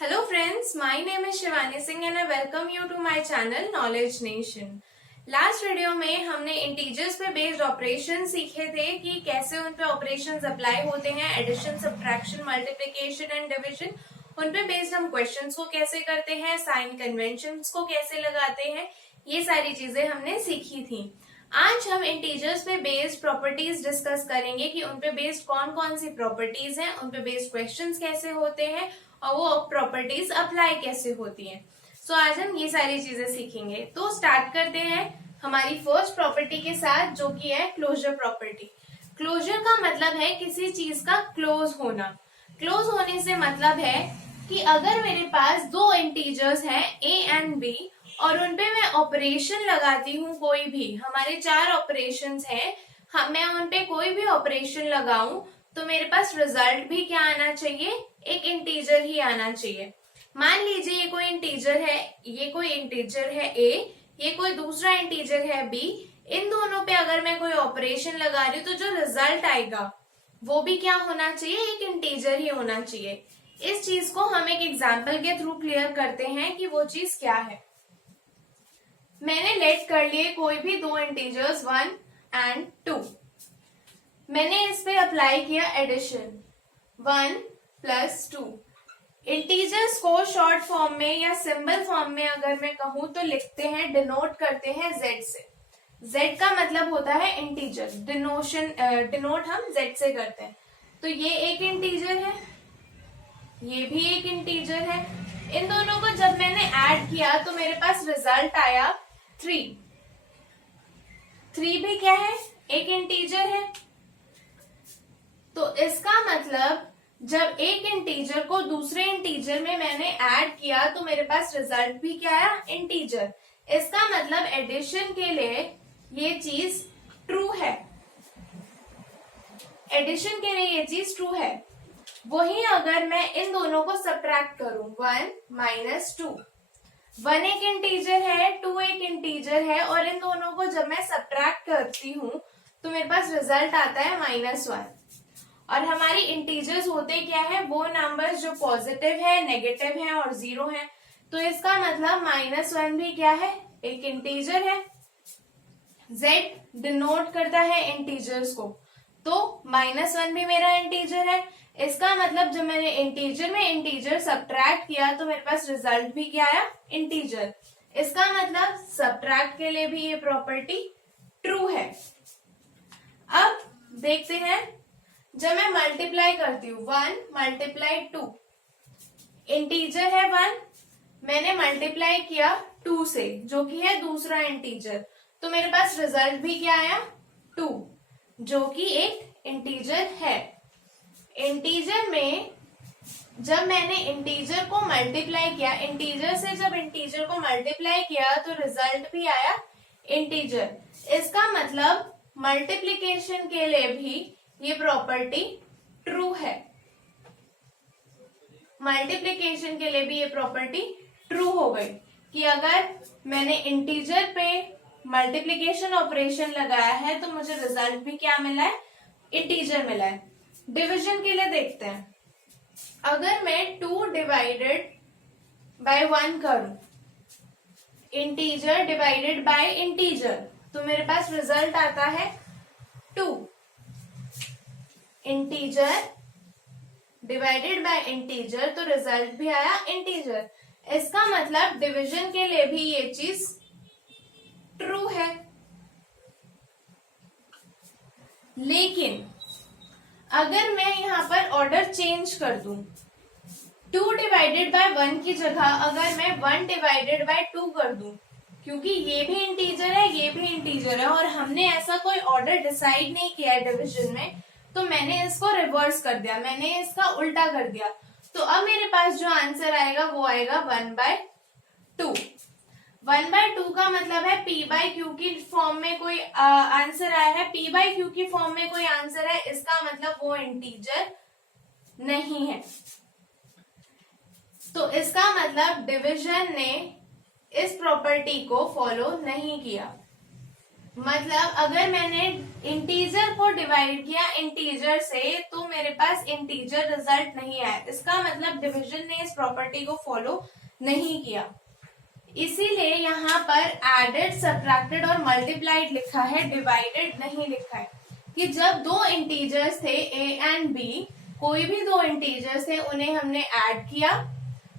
Hello friends, my name is Shivani Singh and I welcome you to my channel Knowledge Nation. Last video में हमने integers पे based operation सीखे थे कि कैसे उन पे ऑपरेशंस अप्लाई होते हैं, addition, subtraction, multiplication and division. उन पे बेस्ड हम क्वेश्चंस को कैसे करते हैं, साइन कन्वेंशंस को कैसे लगाते हैं, ये सारी चीजें हमने सीखी थी। आज हम इंटीजर्स पे बेस्ड प्रॉपर्टीज डिस्कस करेंगे कि उन पे बेस्ड कौन कौन सी प्रॉपर्टीज हैं, उन पे बेस्ड क्वेश्चंस कैसे होते हैं और वो प्रॉपर्टीज अप्लाई कैसे होती हैं। सो आज हम ये सारी चीजें सीखेंगे। तो स्टार्ट करते हैं हमारी फर्स्ट प्रॉपर्टी के साथ, जो कि है क्लोजर प्रॉपर्टी। क्लोजर का मतलब है किसी चीज का क्लोज होना। क्लोज होने से मतलब है कि अगर मेरे पास दो इंटीजर्स हैं a एंड b और उनपे मैं ऑपरेशन लगाती हूँ, कोई भी, हमारे चार ऑपरेशंस हैं, मैं उनपे कोई भी ऑपरेशन लगाऊं तो मेरे पास रिजल्ट भी क्या आना चाहिए, एक इंटीजर ही आना चाहिए। मान लीजिए ये कोई इंटीजर है, ये कोई इंटीजर है a, ये कोई दूसरा इंटीजर है b। इन दोनों पे अगर मैं कोई ऑपरेशन लगा रही हूँ तो जो रिजल्ट आएगा वो भी क्या होना चाहिए, एक इंटीजर ही होना चाहिए। इस चीज को हम एक एग्जाम्पल के थ्रू क्लियर करते हैं कि वो चीज क्या है। मैंने लेट कर लिए कोई भी दो इंटीजर्स 1 एंड 2। मैंने इस पे अप्लाई किया एडिशन 1 + 2। इंटीजर्स को शॉर्ट फॉर्म में या सिंबल फॉर्म में अगर मैं कहूं तो लिखते हैं, डिनोट करते हैं z से। z का मतलब होता है इंटीजर, डिनोट हम z से करते हैं। तो ये एक इंटीजर है, ये भी एक इंटीजर है। इन दोनों को जब मैंने ऐड किया तो मेरे पास रिजल्ट आया 3। 3 भी क्या है, एक इंटीजर है। तो इसका मतलब जब एक इंटीजर को दूसरे इंटीजर में मैंने ऐड किया तो मेरे पास रिजल्ट भी क्या आया, इंटीजर। इसका मतलब एडिशन के लिए ये चीज ट्रू है, एडिशन के लिए ये चीज ट्रू है। वही अगर मैं इन दोनों को सब्ट्रैक्ट करूं, 1 - 2, 1 एक इंटीजर है, 2 एक इंटीजर है, और इन दोनों को जब मैं सब्ट्रैक्ट करती हूं तो मेरे पास रिजल्ट आता है -1। और हमारी इंटीजर्स होते क्या है, वो नंबर्स जो पॉजिटिव है, नेगेटिव है और 0 है। तो इसका मतलब -1 भी क्या है, एक इंटीजर है। z डिनोट करता है इंटीजर्स को, तो -1 भी मेरा इंटीजर है। इसका मतलब जब मैंने इंटीजर में इंटीजर सब्ट्रैक्ट किया तो मेरे पास रिजल्ट भी क्या आया, इंटीजर। इसका मतलब सब्ट्रैक्ट के लिए भी ये प्रॉपर्टी ट्रू है। अब देखते हैं, जब मैं मल्टीप्लाई करती हूँ 1 × 2, इंटीजर है 1, मैंने मल्टीप्लाई किया 2 से, जो कि है दूसरा इंटीजर, तो मेरे पास रिजल्ट भी क्या आया, 2, जो कि एक इंटीजर है। इंटीजर में जब मैंने इंटीजर को मल्टीप्लाई किया, इंटीजर से जब इंटीजर को मल्टीप्लाई किया तो रिजल्ट भी आया इंटीजर। इसका मतलब मल्टीप्लिकेशन के लिए भी ये प्रॉपर्टी ट्रू है। मल्टीप्लिकेशन के लिए भी ये प्रॉपर्टी ट्रू हो गई कि अगर मैंने इंटीजर पे मल्टीप्लिकेशन ऑपरेशन लगाया है तो मुझे रिजल्ट भी क्या मिला है, इंटीजर मिला है। डिवीजन के लिए देखते हैं, अगर मैं 2 डिवाइडेड बाय 1 करूं, इंटीजर डिवाइडेड बाय इंटीजर, तो मेरे पास रिजल्ट आता है 2। इंटीजर डिवाइडेड बाय इंटीजर, तो रिजल्ट भी आया इंटीजर। इसका मतलब डिवीजन के लिए भी ये चीज ट्रू है। लेकिन अगर मैं यहां पर ऑर्डर चेंज कर दूं, 2 डिवाइडेड बाय 1 की जगह अगर मैं 1 डिवाइडेड बाय 2 कर दूं, क्योंकि ये भी इंटीजर है, ये भी इंटीजर है, और हमने ऐसा कोई ऑर्डर डिसाइड नहीं किया है डिवीजन में, तो मैंने इसको रिवर्स कर दिया, मैंने इसका उल्टा कर दिया। तो अब मेरे पास जो आंसर आएगा वो आएगा 1/2। 1/2 का मतलब है p/q की फॉर्म में कोई आंसर आया है, p/q की फॉर्म में कोई आंसर है, इसका मतलब वो इंटीजर नहीं है। तो इसका मतलब डिवीजन ने इस प्रॉपर्टी को फॉलो नहीं किया। मतलब अगर मैंने इंटीजर को डिवाइड किया इंटीजर से तो मेरे पास इंटीजर रिजल्ट नहीं आया, इसका मतलब डिवीजन ने इस प्रॉपर्टी को फॉलो नहीं किया। इसीलिए यहाँ पर एडेड, सब्ट्रैक्टेड और मल्टीप्लाइड लिखा है, डिवाइडेड नहीं लिखा है। कि जब दो इंटीजर्स थे a एंड b, कोई भी दो इंटीजर्स थे उन्हें हमने ऐड किया,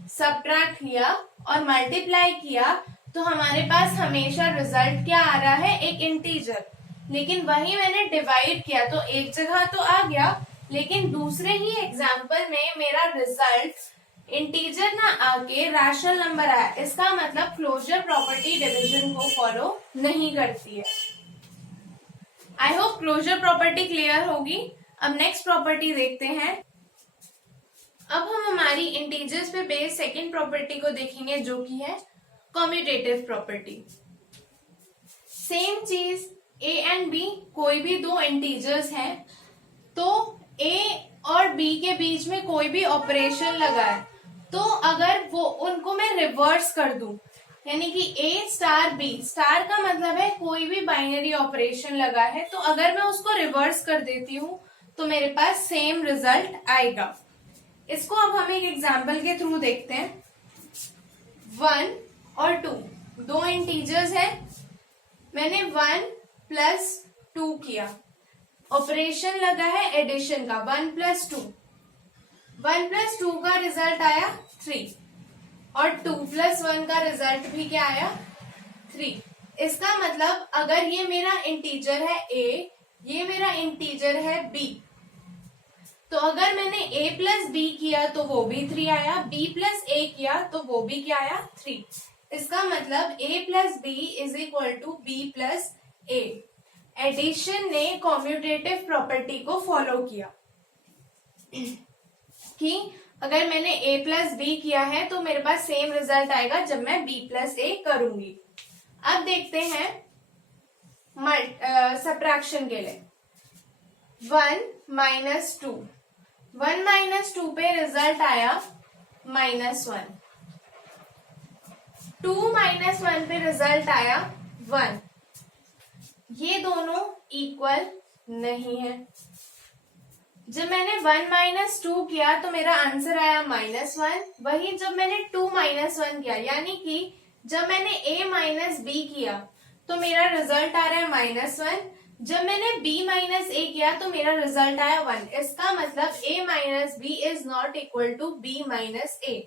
सब्ट्रैक्ट किया और मल्टीप्लाई किया तो हमारे पास हमेशा रिजल्ट क्या आ रहा है, एक इंटीजर। लेकिन वही मैंने डिवाइड किया तो एक जगह तो आ गया, लेकिन दूसरे ही एग्जाम्पल में मेरा रिजल्ट इंटीजर ना आके रैशनल नंबर आया। इसका मतलब क्लोजर प्रॉपर्टी डिवीजन को फॉलो नहीं करती है। I hope closure property clear होगी। अब नेक्स्ट प्रॉपर्टी देखते हैं। अब हम हमारी इंटीजर्स पे बेस्ड सेकेंड प्रॉपर्टी को देखेंगे जो कि है कम्यूटेटिव प्रॉपर्टी। सेम चीज a एंड b, कोई भी दो इंटीजर्स हैं तो a और b के बीच में कोई भी ऑपरेशन लगा है तो अगर वो उनको मैं रिवर्स कर दूं, यानी कि a स्टार b, स्टार का मतलब है कोई भी बाइनरी ऑपरेशन लगा है, तो अगर मैं उसको रिवर्स कर देती हूं तो मेरे पास सेम रिजल्ट आएगा। इसको अब हम एक एग्जाम्पल के थ्रू देखते हैं। 1 और 2 दो इंटीजर्स है, मैंने 1 प्लस 2 किया, ऑपरेशन लगा है एडिशन का 1 प्लस 2, 1 प्लस 2 का रिजल्ट आया 3 और 2 प्लस 1 का रिजल्ट भी क्या आया 3। इसका मतलब अगर ये मेरा इंटीजर है a, ये मेरा इंटीजर है b, तो अगर मैंने a प्लस b किया तो वो भी 3 आया, b प्लस a किया तो वो भी क्या आया 3। इसका मतलब a plus b is equal to b plus a। Addition ने कम्यूटेटिव प्रॉपर्टी को फॉलो किया कि अगर मैंने a प्लस b किया है तो मेरे पास सेम रिजल्ट आएगा जब मैं b प्लस a करूंगी। अब देखते हैं सब्ट्रैक्शन के लिए। 1 माइनस 2, 1 माइनस 2 पे रिजल्ट आया -1, 2 माइनस 1 पे रिजल्ट आया 1। ये दोनों इक्वल नहीं है। जब मैंने 1 माइनस 2 किया तो मेरा आंसर आया -1, वही जब मैंने 2 माइनस 1 किया, यानी कि जब मैंने a माइनस b किया तो मेरा रिजल्ट आ रहा है -1, जब मैंने b माइनस a किया तो मेरा रिजल्ट आया 1। इसका मतलब a minus b is not equal to b minus a।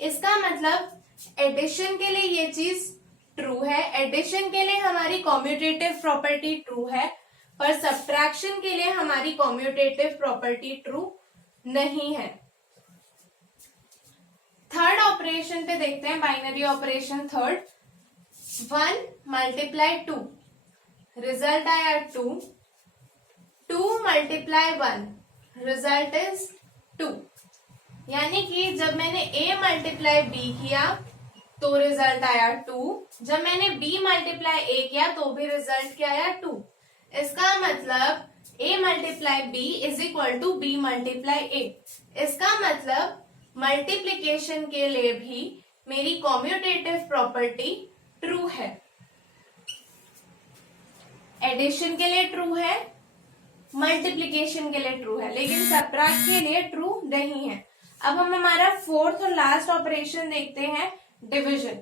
इसका मतलब एडिशन के लिए ये चीज ट्रू है, एडिशन के लिए हमारी कम्यूटेटिव प्रॉपर्टी ट्रू है, पर सब्ट्रैक्शन के लिए हमारी कम्यूटेटिव प्रॉपर्टी ट्रू नहीं है। थर्ड ऑपरेशन पे देखते हैं, binary operation third. 1 multiply 2, result आया 2, 2 मल्टीप्लाई 1, रिजल्ट इज 2। यानी कि जब मैंने a मल्टीप्लाई b किया तो रिजल्ट आया 2, जब मैंने b मल्टीप्लाई a किया तो भी रिजल्ट क्या आया 2। इसका मतलब a multiply b is equal to b multiply a। इसका मतलब मल्टीप्लीकेशन के लिए भी मेरी कम्यूटेटिव प्रॉपर्टी ट्रू है, एडिशन के लिए ट्रू है, मल्टीप्लीकेशन के लिए ट्रू है, लेकिन सब्ट्रैक्ट के लिए ट्रू नहीं है। अब हम हमारा फोर्थ और लास्ट ऑपरेशन देखते हैं, डिवीजन।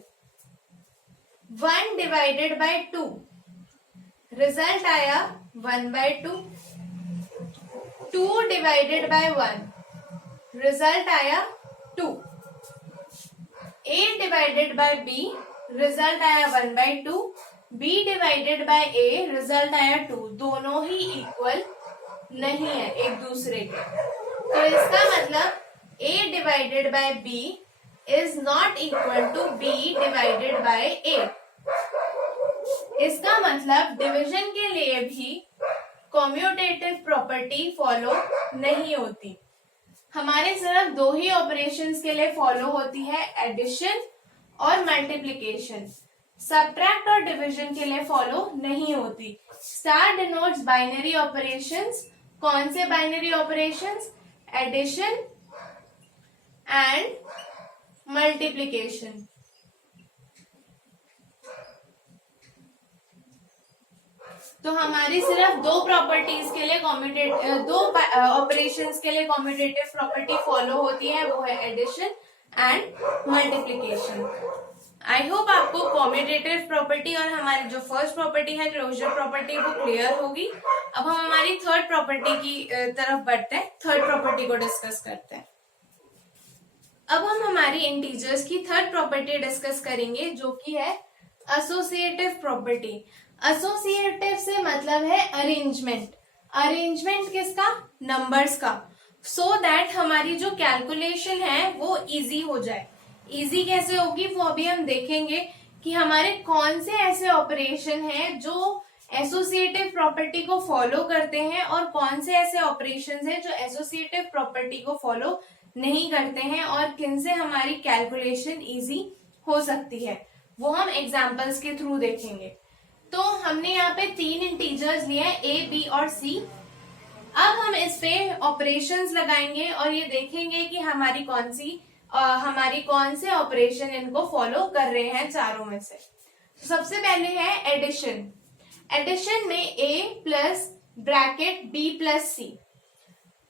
1 डिवाइडेड बाय 2, रिजल्ट आया 1/2। 2 डिवाइडेड बाय 1, रिजल्ट आया 2। a divided by b, result आया 1/2। b divided by a, result आया 2। दोनों ही इक्वल नहीं है एक दूसरे के, तो इसका मतलब a divided by b is not equal to b divided by a। इसका मतलब डिवीजन के लिए भी कम्यूटेटिव प्रॉपर्टी फॉलो नहीं होती। हमारे सिर्फ दो ही ऑपरेशंस के लिए फॉलो होती है, एडिशन और मल्टीप्लिकेशन। सब्ट्रैक्ट और डिवीजन के लिए फॉलो नहीं होती। Star denotes binary operations. कौन से binary operations? Addition and multiplication. तो हमारी सिर्फ दो प्रॉपर्टीज के लिए दो ऑपरेशंस के लिए कॉम्यूटेटिव प्रॉपर्टी फॉलो होती है, वो है addition and multiplication. I hope आपको कॉम्यूटेटिव प्रॉपर्टी और हमारी जो फर्स्ट प्रॉपर्टी है क्लोजर प्रॉपर्टी वो क्लियर होगी। अब हम हमारी थर्ड प्रॉपर्टी की तरफ बढ़ते हैं, थर्ड प्रॉपर्टी को डिस्कस करते हैं। अब हम हमारी इंटीजर्स की थर्ड प्रॉपर्टी डिस्कस करेंगे जो कि है एसोसिएटिव प्रॉपर्टी। एसोसिएटिव से मतलब है अरेंजमेंट। अरेंजमेंट किसका? नंबर्स का, सो दैट हमारी जो कैलकुलेशन है वो इजी हो जाए। इजी कैसे होगी वो अभी हम देखेंगे कि हमारे कौन से ऐसे ऑपरेशन हैं जो एसोसिएटिव प्रॉपर्टी को फॉलो करते हैं और कौन से ऐसे ऑपरेशंस हैं जो एसोसिएटिव प्रॉपर्टी को फॉलो नहीं करते हैं और किन से हमारी कैलकुलेशन इजी हो सकती है, वो हम एग्जांपल्स के थ्रू देखेंगे। तो हमने यहाँ पे तीन इंटीजर्स लिए हैं ए, बी और सी। अब हम इस पे ऑपरेशंस लगाएंगे और ये देखेंगे कि हमारी कौन से ऑपरेशन इनको फॉलो कर रहे हैं चारों में से। तो सबसे पहले है एडिशन। एडिशन में a plus bracket b plus C,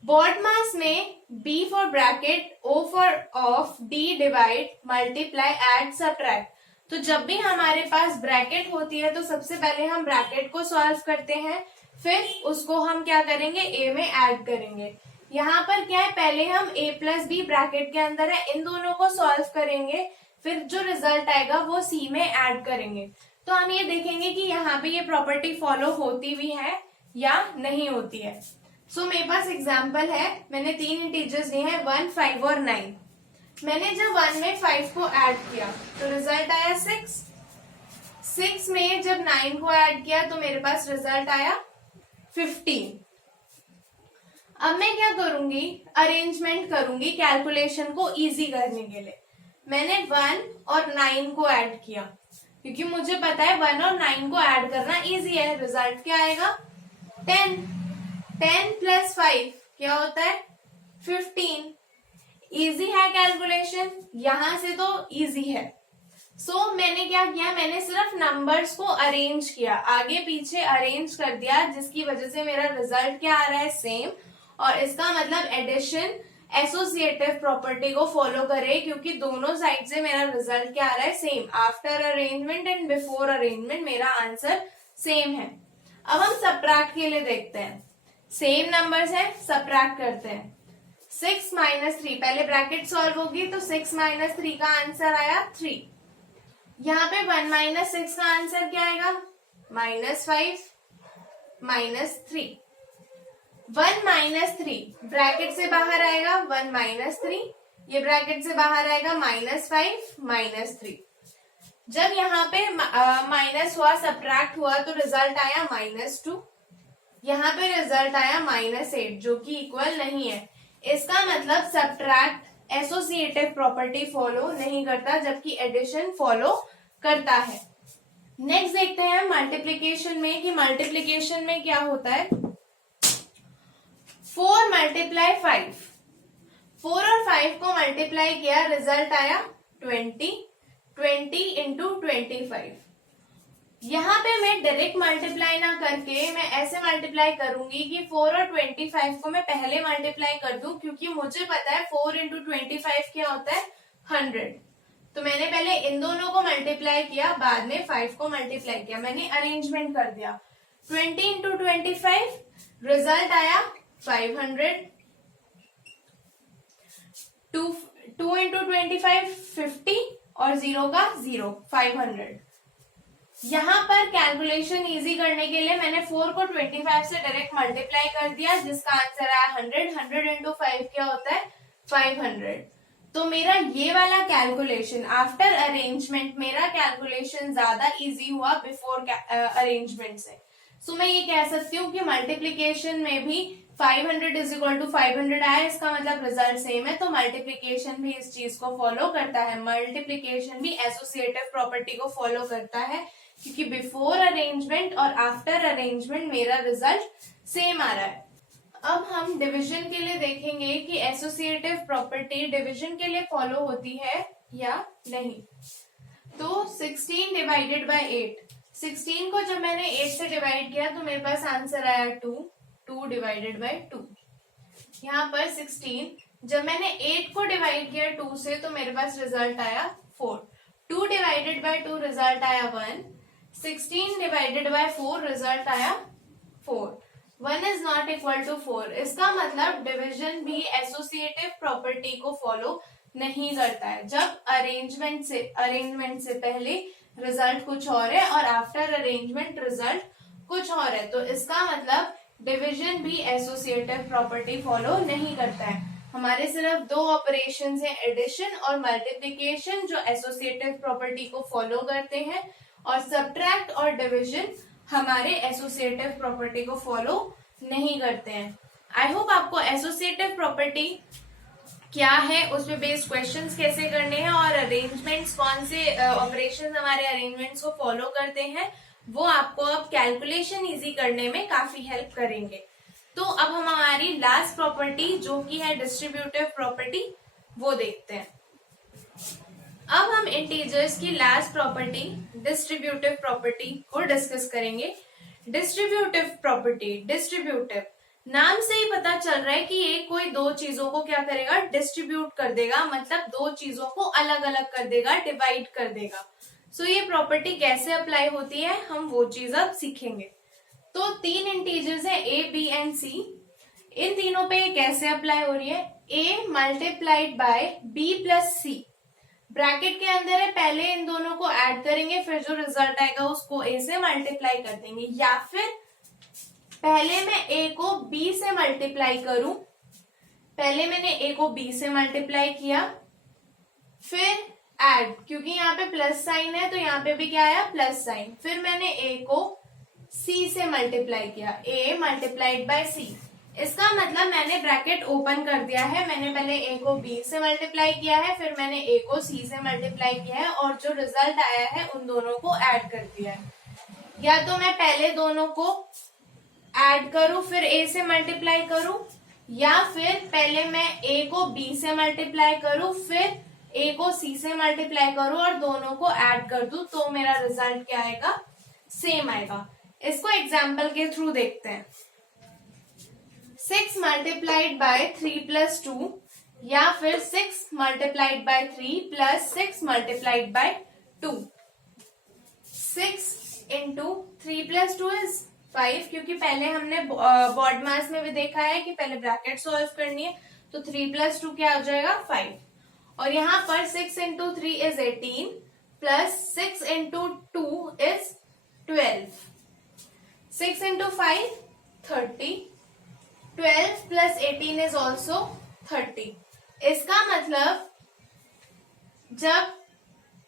BODMAS में b for bracket, o for of, d divide, multiply, add, subtract. तो जब भी हमारे पास ब्रैकेट होती है तो सबसे पहले हम ब्रैकेट को सॉल्व करते हैं, फिर उसको हम क्या करेंगे, a में ऐड करेंगे। यहाँ पर क्या है, पहले हम a प्लस बी ब्रैकेट के अंदर है, इन दोनों को सॉल्व करेंगे, फिर जो रिजल्ट आएगा वो c में ऐड करेंगे। तो हम ये देखेंगे कि यहाँ पे ये प्रॉपर्टी फॉलो होती भी है या नहीं होती है। सो मेरे पास एग्जाम्पल है, मैंने तीन इंटीजर्स लिए हैं 1, 5 और 9। मैंने जब 1 में 5 को ऐड किया तो रिजल्ट आया 6। 6 में जब 9 को ऐड किया तो मेरे पास रिजल्ट आया 15। अब मैं क्या करूंगी, अरेंजमेंट करूंगी कैलकुलेशन को इजी करने के लिए। मैंने 1 और 9 को ऐड किया क्योंकि मुझे पता है 1 और 9 को ऐड करना इजी है। रिजल्ट क्या आएगा, 10। 10 प्लस 5 क्या होता है, 15। इजी है कैलकुलेशन, यहां से तो इजी है। सो मैंने क्या किया, मैंने सिर्फ नंबर्स को अरेंज किया, आगे पीछे अरेंज कर दिया, जिसकी वजह से मेरा रिजल्ट क्या आ रहा है, सेम। और इसका मतलब एडिशन एसोसिएटिव प्रॉपर्टी को फॉलो करे क्योंकि दोनों साइड से मेरा रिजल्ट क्या आ रहा है, same. After arrangement and before arrangement मेरा आंसर सेम है। अब हम सबट्रैक्ट के लिए देखते हैं, सेम नंबर्स है, सबट्रैक्ट करते हैं। 6 माइनस 3, पहले ब्रैकेट सॉल्व होगी तो 6 माइनस 3 का आंसर आया 3। यहाँ पे 1 माइनस 6 का आंसर क्या आएगा, -5 माइनस 3। 1 माइनस 3 ब्रैकेट से बाहर आएगा 1 माइनस 3, ये ब्रैकेट से बाहर आएगा -5 माइनस 3। जब यहाँ पे माइनस हुआ, सबट्रैक्ट हुआ तो रिजल्ट आया -2। यहाँ पे रिजल्ट आया -8 जो कि इक्वल नहीं है। इसका मतलब सबट्रैक्ट एसोसिएटिव प्रॉपर्टी फॉलो नहीं करता जबकि एडिशन फॉलो करता है। नेक्स्ट देखते हैं मल्टीप्लीकेशन में कि मल्टीप्लीकेशन में क्या होता है। 4 मल्टीप्लाई 5, 4 और 5 को मल्टीप्लाई किया, रिजल्ट आया 20। 20 इंटू 25। यहाँ पे मैं डायरेक्ट मल्टीप्लाई ना करके मैं ऐसे मल्टीप्लाई करूंगी कि 4 और 25 को मैं पहले मल्टीप्लाई कर दूं क्योंकि मुझे पता है 4 इंटू 25 क्या होता है, 100। तो मैंने पहले इन दोनों को मल्टीप्लाई किया, बाद में 5 को मल्टीप्लाई किया, मैंने अरेंजमेंट कर दिया। 20 इंटू 25, रिजल्ट आया 500। 2 इंटू 25 50 और 0 का 0, 500। यहाँ पर कैलकुलेशन इजी करने के लिए मैंने 4 को 25 से डायरेक्ट मल्टीप्लाई कर दिया जिसका आंसर आया 100। 100 इंटू 5 क्या होता है, 500। तो मेरा ये वाला कैलकुलेशन आफ्टर अरेंजमेंट, मेरा कैलकुलेशन ज्यादा इजी हुआ बिफोर अरेंजमेंट से। सो मैं ये कह सकती हूँ कि मल्टीप्लीकेशन में भी 500 इज इक्वल टू 500 आया, इसका मतलब रिजल्ट सेम है। तो मल्टीप्लीकेशन भी इस चीज को फॉलो करता है, मल्टीप्लीकेशन भी एसोसिएटिव प्रॉपर्टी को फॉलो करता है क्योंकि बिफोर अरेंजमेंट और आफ्टर अरेंजमेंट मेरा रिजल्ट सेम आ रहा है। अब हम डिवीजन के लिए देखेंगे कि एसोसिएटिव प्रॉपर्टी डिवीजन के लिए फॉलो होती है या नहीं। तो 16 डिवाइडेड बाय 8, 16 को जब मैंने 8 से डिवाइड किया तो मेरे पास आंसर आया 2 डिवाइडेड बाय 2। यहाँ पर 16 जब मैंने 8 को डिवाइड किया 2 से तो मेरे पास रिजल्ट आया 4। 2 डिवाइडेड बाय 2 रिजल्ट आया 1। 16 डिवाइडेड बाय 4 रिजल्ट आया 4। 1 इज नॉट इक्वल टू 4। इसका मतलब डिविजन भी एसोसिएटिव प्रॉपर्टी को फॉलो नहीं करता है। जब अरेंजमेंट से पहले रिजल्ट कुछ और है और आफ्टर अरेंजमेंट रिजल्ट कुछ और है, तो इसका मतलब डिवीजन भी एसोसिएटिव प्रॉपर्टी फॉलो नहीं करता है। हमारे सिर्फ दो ऑपरेशंस हैं, एडिशन और मल्टीप्लिकेशन, जो एसोसिएटिव प्रॉपर्टी को फॉलो करते हैं, और सब्ट्रैक्ट और डिवीजन हमारे एसोसिएटिव प्रॉपर्टी को फॉलो नहीं करते हैं। आई होप आपको एसोसिएटिव प्रॉपर्टी क्या है, उस पे बेस्ड क्वेश्चंस कैसे करने हैं और अरेंजमेंट्स कौन से ऑपरेशंस हमारे अरेंजमेंट्स को फॉलो करते हैं, वो आपको अब कैलकुलेशन इजी करने में काफी हेल्प करेंगे। तो अब हम हमारी लास्ट प्रॉपर्टी जो कि है डिस्ट्रीब्यूटिव प्रॉपर्टी, वो देखते हैं। अब हम इंटीजर्स की लास्ट प्रॉपर्टी डिस्ट्रीब्यूटिव प्रॉपर्टी को डिस्कस करेंगे। डिस्ट्रीब्यूटिव प्रॉपर्टी, डिस्ट्रीब्यूटिव नाम से ही पता चल रहा है कि ये कोई दो चीजों को क्या करेगा, डिस्ट्रीब्यूट कर देगा, मतलब दो चीजों को अलग अलग कर देगा, डिवाइड कर देगा। सो ये प्रॉपर्टी कैसे अप्लाई होती है हम वो चीज अब सीखेंगे। तो तीन इंटीजर्स हैं ए, बी एंड सी। इन तीनों पे कैसे अप्लाई हो रही है, A multiplied by B plus C, bracket के अंदर है, पहले इन दोनों को ऐड करेंगे, फिर जो रिजल्ट आएगा उसको ए से मल्टीप्लाई कर देंगे, या फिर पहले मैं ए को बी से मल्टीप्लाई करूं, पहले मैंने ए को बी से मल्टीप्लाई किया, फिर ऐड, क्योंकि यहाँ पे प्लस साइन है तो यहाँ पे भी क्या आया, प्लस साइन, फिर मैंने ए को सी से मल्टीप्लाई किया, ए मल्टीप्लाइड बाय सी। इसका मतलब मैंने ब्रैकेट ओपन कर दिया है, मैंने पहले ए को बी से मल्टीप्लाई किया है, फिर मैंने ए को सी से मल्टीप्लाई किया है, और जो रिजल्ट आया है उन दोनों को ऐड कर दिया है। या तो मैं पहले दोनों को ऐड करूं फिर ए से मल्टीप्लाई करूं, या फिर पहले मैं ए को बी से मल्टीप्लाई करूं फिर ए को सी से मल्टीप्लाई करूं और दोनों को ऐड कर दूं, तो मेरा रिजल्ट क्या आएगा, सेम आएगा। इसको एग्जाम्पल के थ्रू देखते हैं। 6 मल्टीप्लाइड बाय 3 प्लस 2, या फिर 6 multiplied by 3 plus 6 multiplied by 2। 6 into 3 plus 2 is 5, क्योंकि पहले हमने बॉड मास में भी देखा है कि पहले ब्रैकेट सॉल्व करनी है, तो 3 प्लस 2 क्या हो जाएगा, 5। और यहाँ पर 6 into 3 is 18 plus 6 into 2 is 12। 6 into 5 30, 12 plus 18 is also 30। इसका मतलब जब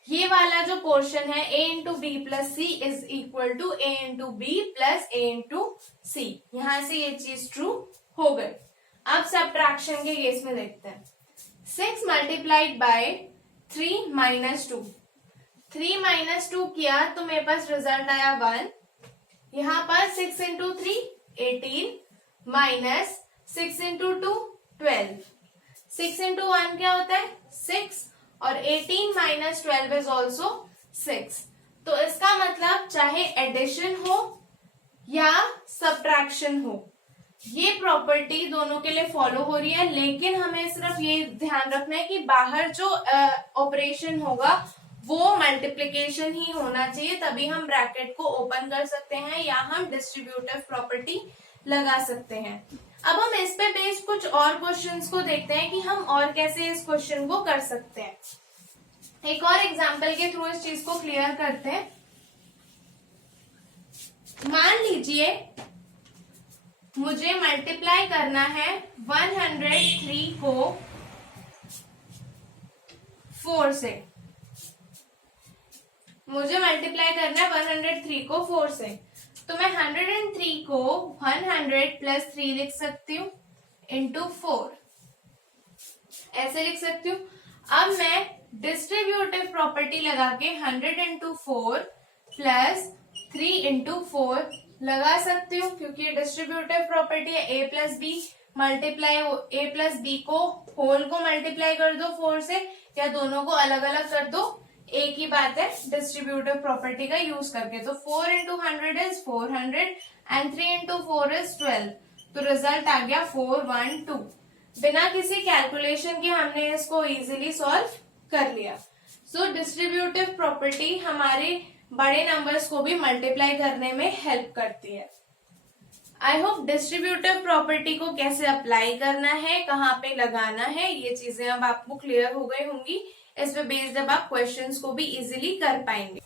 ये वाला जो पोर्शन है a into B plus C is equal to a into B plus a into C, यहां से ये चीज ट्रू हो गई। अब सब्ट्रैक्शन के केस में देखते हैं। 6 मल्टीप्लाइड बाय 3 माइनस 2, 3 माइनस 2 किया तो मेरे पास रिजल्ट आया 1। यहाँ पर 6 इंटू 3 18 माइनस 6 इंटू 2 12, 6 इंटू 1 क्या होता है 6, और 18 माइनस 12 इज ऑल्सो 6। तो इसका मतलब चाहे एडिशन हो या सब्ट्रैक्शन हो, ये प्रॉपर्टी दोनों के लिए फॉलो हो रही है, लेकिन हमें सिर्फ ये ध्यान रखना है कि बाहर जो ऑपरेशन होगा वो मल्टीप्लीकेशन ही होना चाहिए, तभी हम ब्रैकेट को ओपन कर सकते हैं या हम डिस्ट्रीब्यूटिव प्रॉपर्टी लगा सकते हैं। अब हम इस पे बेस्ड कुछ और क्वेश्चंस को देखते हैं कि हम और कैसे इस क्वेश्चन को कर सकते हैं। एक और एग्जांपल के थ्रू इस चीज को क्लियर करते हैं। मान लीजिए मुझे मल्टीप्लाई करना है 103 को 4 से, मुझे मल्टीप्लाई करना है 103 को 4 से, तो मैं 103 को 100 प्लस 3 लिख सकती हूँ इंटू 4, ऐसे लिख सकती हूँ। अब मैं डिस्ट्रीब्यूटिव प्रॉपर्टी लगा के 100 इंटू 4 प्लस 3 इंटू 4 लगा सकती हूँ, क्योंकि डिस्ट्रीब्यूटिव प्रॉपर्टी है a plus B multiply, a plus B को होल को मल्टीप्लाई कर दो 4 से, या दोनों को अलग अलग कर दो एक ही बात है डिस्ट्रीब्यूटिव प्रॉपर्टी का यूज करके। तो 4 into 100 is 400 and 3 into 4 is 12। तो रिजल्ट आ गया 412। बिना किसी कैलकुलेशन के हमने इसको इजीली सॉल्व कर लिया। सो डिस्ट्रीब्यूटिव प्रॉपर्टी हमारे बड़े नंबर्स को भी मल्टीप्लाई करने में हेल्प करती है। आई होप डिस्ट्रीब्यूटिव प्रॉपर्टी को कैसे अप्लाई करना है, कहाँ पे लगाना है, ये चीजें अब आपको क्लियर हो गई होंगी। इस पे बेस्ड अब आप क्वेश्चंस को भी इजीली कर पाएंगे।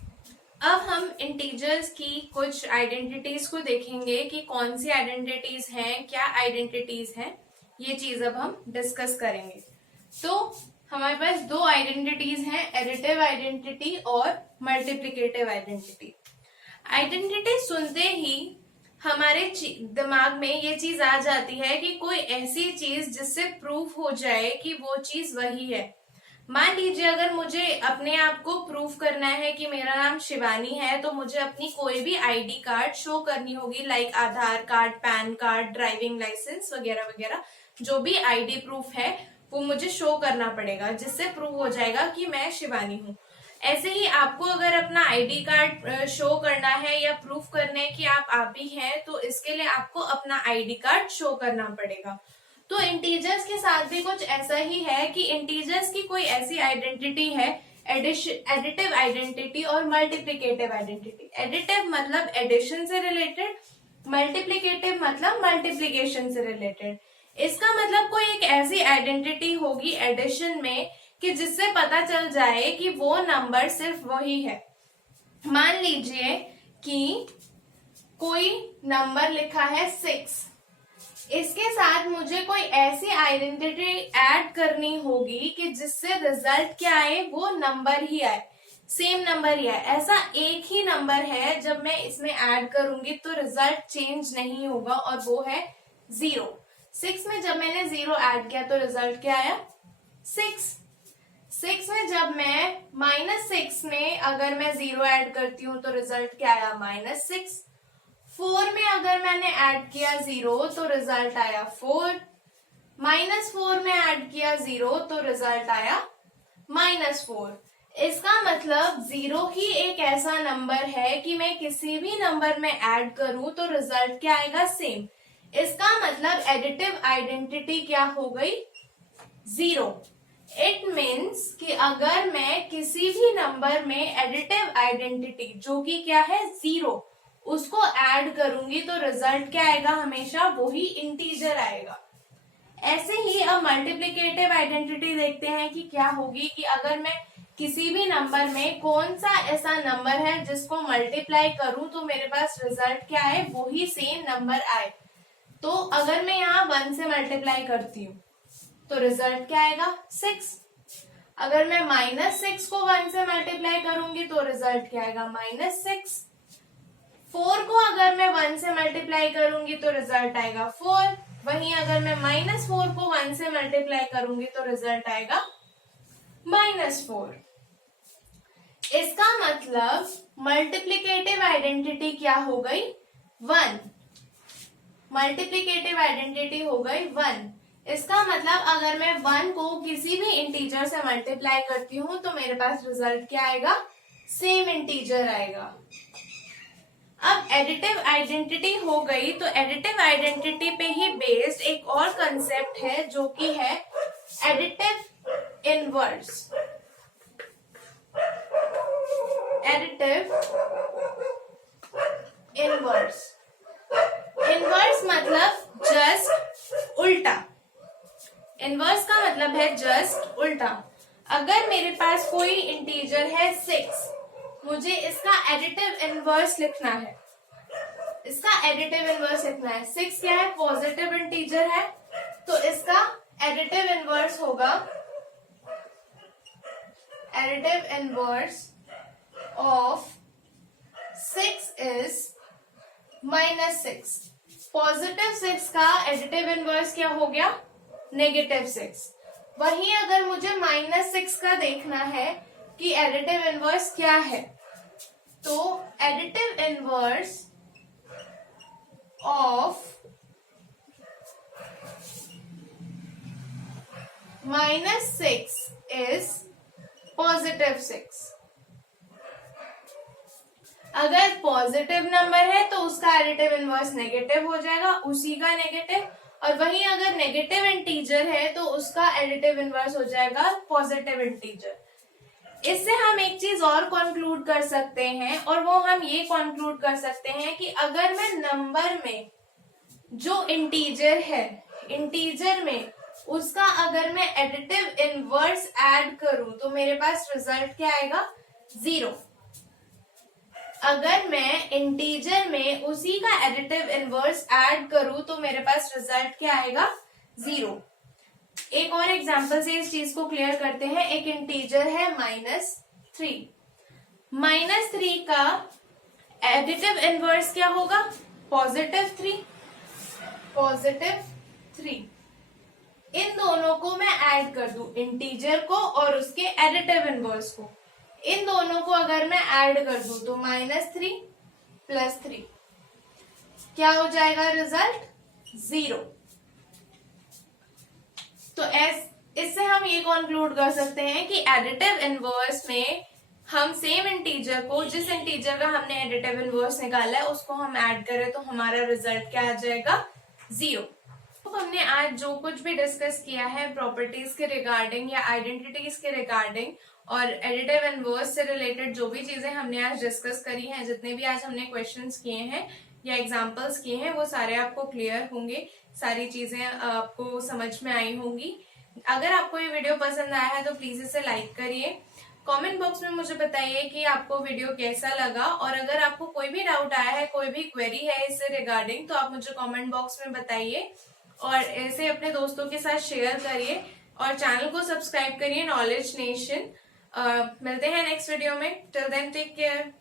अब हम इंटीजर्स की कुछ आइडेंटिटीज को देखेंगे कि कौन सी आइडेंटिटीज हैं, क्या आइडेंटिटीज हैं, ये चीज अब हम डिस्कस करेंगे। तो हमारे पास दो आइडेंटिटीज हैं, एडिटिव आइडेंटिटी और मल्टीप्लिकेटिव आइडेंटिटी। आइडेंटिटी सुनते ही हमारे दिमाग में ये चीज आ जाती है कि कोई ऐसी चीज जिससे प्रूफ हो जाए कि वो चीज वही है। मान लीजिए अगर मुझे अपने आप को प्रूफ करना है कि मेरा नाम शिवानी है, तो मुझे अपनी कोई भी आईडी कार्ड शो करनी होगी, like Aadhaar card, PAN card, driving licence वगैरह वगैरह। जो भी आईडी प्रूफ है वो मुझे शो करना पड़ेगा, जिससे प्रूव हो जाएगा कि मैं शिवानी हूँ। ऐसे ही आपको अगर अपना आईडी कार्ड शो करना है या प्रूफ करना है कि आप ही हैं, तो इसके लिए आपको अपना आईडी कार्ड शो करना पड़ेगा। तो इंटीजर्स के साथ भी कुछ ऐसा ही है कि इंटीजर्स की कोई ऐसी आइडेंटिटी है, एडिटिव आइडेंटिटी और मल्टीप्लिकेटिव आइडेंटिटी। एडिटिव मतलब एडिशन से रिलेटेड, मल्टीप्लिकेटिव मतलब मल्टीप्लीकेशन से रिलेटेड। इसका मतलब कोई एक ऐसी आइडेंटिटी होगी एडिशन में कि जिससे पता चल जाए कि वो नंबर सिर्फ वही है। मान लीजिए कि कोई नंबर लिखा है 6, इसके साथ मुझे कोई ऐसी आइडेंटिटी ऐड करनी होगी कि जिससे रिजल्ट क्या आए, वो नंबर ही आए, सेम नंबर ही आए। ऐसा एक ही नंबर है जब मैं इसमें ऐड करूंगी तो रिजल्ट चेंज नहीं होगा, और वो है 0। 6 में जब मैंने 0 ऐड किया तो रिजल्ट क्या आया, 6। 6 में जब मैं -6 में अगर मैं 0 ऐड करती हूँ तो रिजल्ट क्या आया, -6। 4 में अगर मैंने ऐड किया 0 तो रिजल्ट आया 4। -4 में ऐड किया 0 तो रिजल्ट आया -4। इसका मतलब 0 ही एक ऐसा नंबर है कि मैं किसी भी नंबर में ऐड करूं तो रिजल्ट क्या आएगा, सेम। इसका मतलब एडिटिव आइडेंटिटी क्या हो गई, 0। इट मीन्स कि अगर मैं किसी भी नंबर में एडिटिव आइडेंटिटी जो कि क्या है 0, उसको ऐड करूंगी तो रिजल्ट क्या आएगा, हमेशा वही इंटीजर आएगा। ऐसे ही अब मल्टीप्लिकेटिव आइडेंटिटी देखते हैं कि क्या होगी, कि अगर मैं किसी भी नंबर में कौन सा ऐसा नंबर है जिसको मल्टीप्लाई करूं तो मेरे पास रिजल्ट क्या आए, वही सेम नंबर आए। तो अगर मैं यहाँ 1 से मल्टीप्लाई करती हूँ तो रिजल्ट क्या आएगा, 6। अगर मैं -6 को 1 से मल्टीप्लाई करूंगी तो रिजल्ट क्या आएगा, -6। 4 को अगर मैं 1 से मल्टीप्लाई करूंगी तो रिजल्ट आएगा 4। वहीं अगर मैं -4 को 1 से मल्टीप्लाई करूंगी तो रिजल्ट आएगा -4। इसका मतलब मल्टीप्लिकेटिव आइडेंटिटी क्या हो गई, 1। मल्टीप्लिकेटिव आइडेंटिटी हो गई 1। इसका मतलब अगर मैं 1 को किसी भी इंटीजर से मल्टीप्लाई करती हूँ तो मेरे पास रिजल्ट क्या आएगा, सेम इंटीजर आएगा। अब एडिटिव आइडेंटिटी हो गई, तो एडिटिव आइडेंटिटी पे ही बेस्ड एक और कंसेप्ट है जो कि है additive inverse. Additive inverse, inverse मतलब जस्ट उल्टा। इनवर्स का मतलब है जस्ट उल्टा। अगर मेरे पास कोई इंटीजर है 6, मुझे इसका एडिटिव इनवर्स लिखना है। इसका एडिटिव इनवर्स लिखना है। 6 क्या है, पॉजिटिव इंटीजर है, तो इसका एडिटिव इनवर्स होगा, additive inverse of 6 is -6। Positive 6 का एडिटिव इनवर्स क्या हो गया, -6। वहीं अगर मुझे -6 का देखना है कि एडिटिव इनवर्स क्या है, तो एडिटिव इनवर्स ऑफ -6 इज +6। अगर पॉजिटिव नंबर है तो उसका एडिटिव इनवर्स नेगेटिव हो जाएगा, उसी का नेगेटिव, और वहीं अगर नेगेटिव इंटीजर है तो उसका एडिटिव इनवर्स हो जाएगा पॉजिटिव इंटीजर। इससे हम एक चीज और कंक्लूड कर सकते हैं, और वो हम ये कंक्लूड कर सकते हैं कि अगर मैं नंबर में जो इंटीजर है, इंटीजर में उसका अगर मैं एडिटिव इनवर्स ऐड करूं तो मेरे पास रिजल्ट क्या आएगा? 0। अगर मैं इंटीजर में उसी का एडिटिव इनवर्स ऐड करूं तो मेरे पास रिजल्ट क्या आएगा? 0। एक और एग्जांपल से इस चीज को क्लियर करते हैं। एक इंटीजर है -3। -3 का एडिटिव इनवर्स क्या होगा? +3। +3। इन दोनों को मैं ऐड कर दूं, इंटीजर को और उसके एडिटिव इनवर्स को, इन दोनों को अगर मैं ऐड कर दूं तो -3 + 3 क्या हो जाएगा रिजल्ट? 0। तो इससे हम ये कंक्लूड कर सकते हैं कि एडिटिव इनवर्स में हम सेम इंटीजर को, जिस इंटीजर का हमने एडिटिव इनवर्स निकाला है उसको हम ऐड करें तो हमारा रिजल्ट क्या आ जाएगा? 0। तो हमने आज जो कुछ भी डिस्कस किया है प्रॉपर्टीज के रिगार्डिंग या आइडेंटिटीज के रिगार्डिंग और एडिटिव इनवर्स से रिलेटेड जो भी चीजें हमने आज डिस्कस करी हैं, जितने भी आज हमने क्वेश्चंस किए हैं या एग्जांपल्स किए हैं, वो सारे आपको क्लियर होंगे, सारी चीजें आपको समझ में आई होंगी। अगर आपको ये वीडियो पसंद आया है तो प्लीज इसे लाइक करिए। कमेंट बॉक्स में मुझे बताइए कि आपको वीडियो कैसा लगा, और अगर आपको कोई भी डाउट आया है, कोई भी क्वेरी है इससे रिगार्डिंग, तो आप मुझे कमेंट बॉक्स में बताइए और इसे अपने दोस्तों के साथ शेयर करिए और चैनल को सब्सक्राइब करिए नॉलेज नेशन। मिलते हैं नेक्स्ट वीडियो में। Till then take care.